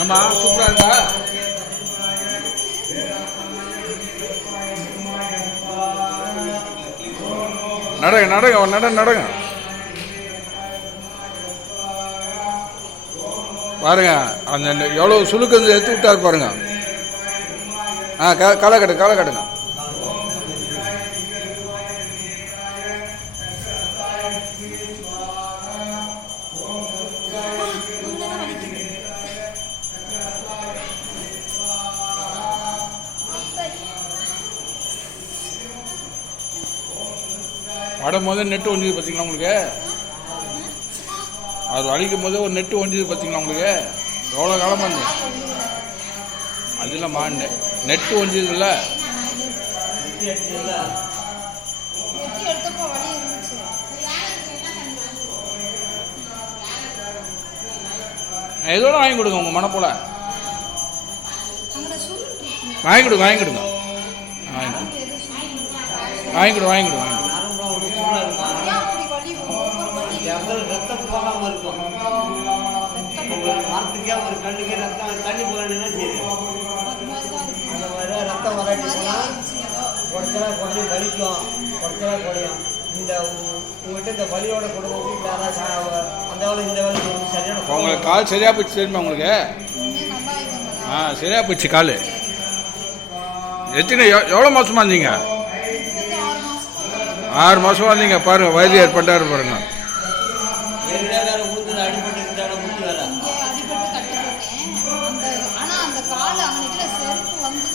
ஆமா சூப்பரா இருக்கா? நடங்க நடங்க நடங்க பாருங்க. அந்த எவ்வளோ சுழுக்கு வந்து எடுத்து விட்டாரு பாருங்க. களை கட்டுங்க. ஆடும் போது நெட்டு ஒஞ்சுது பார்த்தீங்களா உங்களுக்கு? அது அழிக்கும் போது ஒரு நெட்டு ஒஞ்சுது பார்த்தீங்களா உங்களுக்கு? எவ்வளோ காலமாக இருந்தது அதில் மாண்டு நெட்டு ஒஞ்சுதுல்ல. எதோட வாங்கி கொடுங்க உங்கள் மன போல வாங்கி கொடுங்க. ரத்தம் போகாம இருக்கும். மரத்துக்கே ஒரு கண்ணுக்கே ரத்தம் தண்ணி போகணுன்னா சரி, அந்த மாதிரி ரத்தம் வராட்டி போனால் குறைச்சலா குறையும், வலிக்கும், குறைச்சலா குறையும். இந்த உங்கள்கிட்ட இந்த வலியோட குடும்பம் அந்த வேலை இந்த வேலை சரியான உங்களுக்கு கால் சரியாக போச்சு தெரியுமா உங்களுக்கு? சரியாக போச்சு கால். எத்தனை எவ்வளோ மாதமாக இருந்தீங்க? 6 மாதமாக இருந்தீங்க. பாருங்கள் வைத்தியர் பண்ணுறாரு பாருங்க. அடிபட்டு கட்டுப்பட்டேன். ஆனா அந்த கால அவனுக்கு செருப்பு வந்து